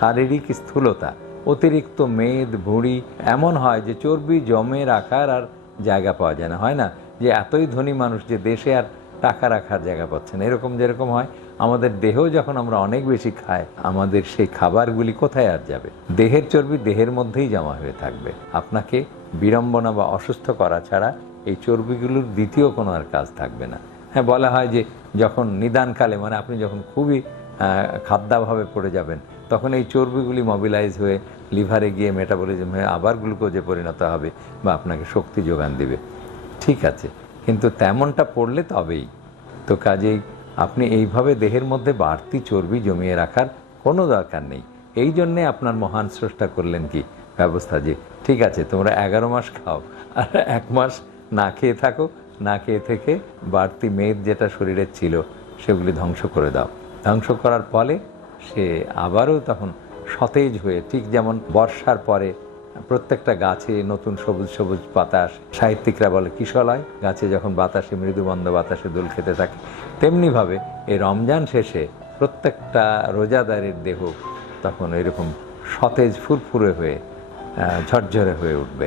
শারীরিক স্থূলতা, অতিরিক্ত মেদ, ভুঁড়ি এমন হয় যে চর্বি জমে রাখার আর জায়গা পাওয়া যায় না। হয় না যে এতই ধনী মানুষ যে দেশে আর টাকা রাখার জায়গা পাচ্ছে না, এরকম যেরকম হয় আমাদের দেহ যখন আমরা অনেক বেশি খাই, আমাদের সেই খাবারগুলি কোথায় আর যাবে? দেহের চর্বি দেহের মধ্যেই জমা হয়ে থাকবে। আপনাকে বিড়ম্বনা বা অসুস্থ করা ছাড়া এই চর্বিগুলোর দ্বিতীয় কোনো আর কাজ থাকবে না। হ্যাঁ, বলা হয় যে যখন নিদানকালে, মানে আপনি যখন খুবই খাদ্যাভাবে পড়ে যাবেন, তখন এই চর্বিগুলি মোবিলাইজ হয়ে লিভারে গিয়ে মেটাবলিজম হয়ে আবার গ্লুকোজে পরিণত হবে বা আপনাকে শক্তি যোগান দিবে। ঠিক আছে, কিন্তু তেমনটা পড়লে তবেই তো। কাজেই আপনি এইভাবে দেহের মধ্যে বাড়তি চর্বি জমিয়ে রাখার কোনো দরকার নেই। এই জন্যে আপনার মহান স্রষ্টা করলেন কি ব্যবস্থা, যে ঠিক আছে তোমরা 11 মাস খাও আর 1 মাস না খেয়ে থাকো, না খেয়ে থেকে বাড়তি মেদ যেটা শরীরে ছিল সেগুলি ধ্বংস করে দাও। ধ্বংস করার ফলে সে আবারও তখন সতেজ হয়ে, ঠিক যেমন বর্ষার পরে প্রত্যেকটা গাছে নতুন সবুজ সবুজ পাতা আসে, সাহিত্যিকরা বলে কিশলয়, গাছে যখন বাতাসে মৃদুবন্ধ বাতাসে দোল খেতে থাকে, তেমনিভাবে এই রমজান শেষে প্রত্যেকটা রোজাদারের দেহ তখন এরকম সতেজ ফুরফুরে হয়ে ঝরঝরে হয়ে উঠবে।